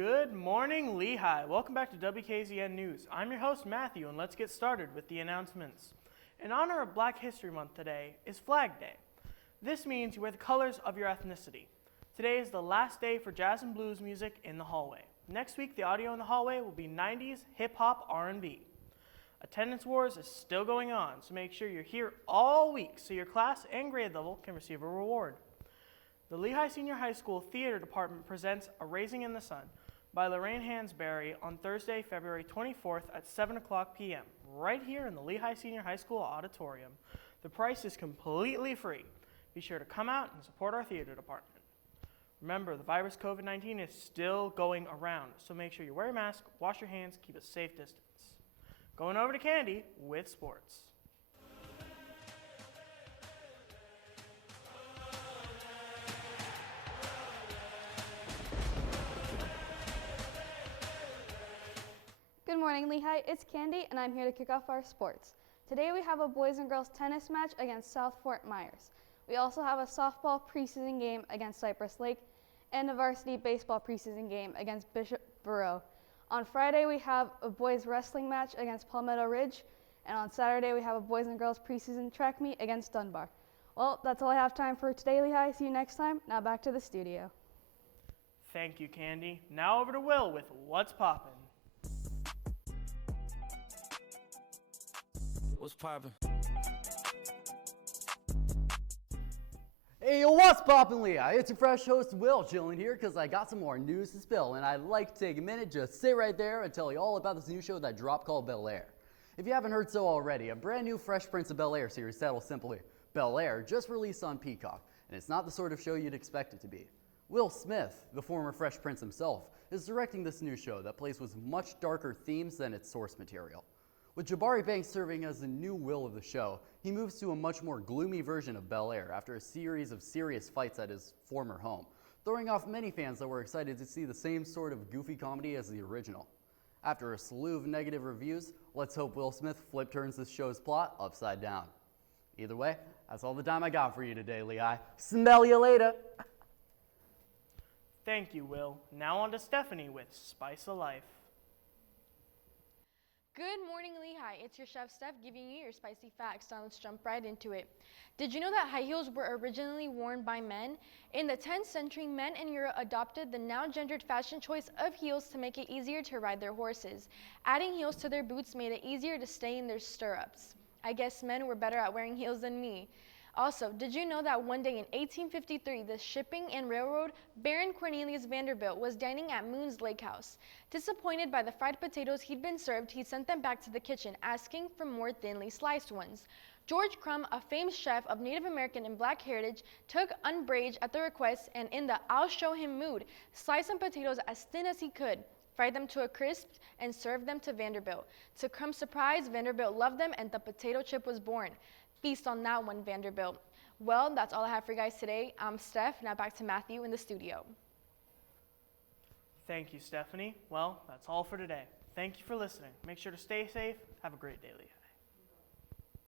Good morning, Lehigh. Welcome back to WKZN News. I'm your host, Matthew, and let's get started with the announcements. In honor of Black History Month today is Flag Day. This means you wear the colors of your ethnicity. Today is the last day for jazz and blues music in the hallway. Next week, the audio in the hallway will be 90s, hip-hop, R&B. Attendance wars is still going on, so make sure you're here all week so your class and grade level can receive a reward. The Lehigh Senior High School Theater Department presents A Raising in the Sun by Lorraine Hansberry on Thursday, February 24th at 7 o'clock p.m. right here in the Lehigh Senior High School auditorium. The price is completely free. Be sure to come out and support our theater department. Remember, the virus COVID-19 is still going around, so make sure you wear a mask, wash your hands, keep a safe distance. Going over to Candy with sports. Good morning, Lehigh. It's Candy, and I'm here to kick off our sports. Today we have a boys and girls tennis match against South Fort Myers. We also have a softball preseason game against Cypress Lake and a varsity baseball preseason game against Bishop Burrow. On Friday, we have a boys wrestling match against Palmetto Ridge, and on Saturday, we have a boys and girls preseason track meet against Dunbar. Well, that's all I have time for today, Lehigh. See you next time. Now back to the studio. Thank you, Candy. Now over to Will with What's Poppin'. What's poppin'? Hey, what's poppin', Lehigh? It's your fresh host, Will, chilling here because I got some more news to spill, and I'd like to take a minute, just sit right there and tell you all about this new show that dropped called Bel Air. If you haven't heard so already, a brand new Fresh Prince of Bel Air series titled simply Bel Air just released on Peacock, and it's not the sort of show you'd expect it to be. Will Smith, the former Fresh Prince himself, is directing this new show that plays with much darker themes than its source material. With Jabari Banks serving as the new Will of the show, he moves to a much more gloomy version of Bel Air after a series of serious fights at his former home, throwing off many fans that were excited to see the same sort of goofy comedy as the original. After a slew of negative reviews, let's hope Will Smith flip-turns this show's plot upside down. Either way, that's all the time I got for you today, Lehigh. Smell you later! Thank you, Will. Now on to Stephanie with Spice of Life. Good morning, Lehigh. It's your chef, Steph, giving you your spicy facts. Now let's jump right into it. Did you know that high heels were originally worn by men? In the 10th century, men in Europe adopted the now gendered fashion choice of heels to make it easier to ride their horses. Adding heels to their boots made it easier to stay in their stirrups. I guess men were better at wearing heels than me. Also, did you know that one day in 1853, the shipping and railroad Baron Cornelius Vanderbilt was dining at Moon's Lake House. Disappointed by the fried potatoes he'd been served, he sent them back to the kitchen, asking for more thinly sliced ones. George Crumb, a famed chef of Native American and Black heritage, took umbrage at the request and in the "I'll show him" mood, sliced some potatoes as thin as he could, fried them to a crisp, and served them to Vanderbilt. To Crumb's surprise, Vanderbilt loved them and the potato chip was born. Feast on that one, Vanderbilt. Well, that's all I have for you guys today. I'm Steph. Now back to Matthew in the studio. Thank you, Stephanie. Well, that's all for today. Thank you for listening. Make sure to stay safe. Have a great day, Leah.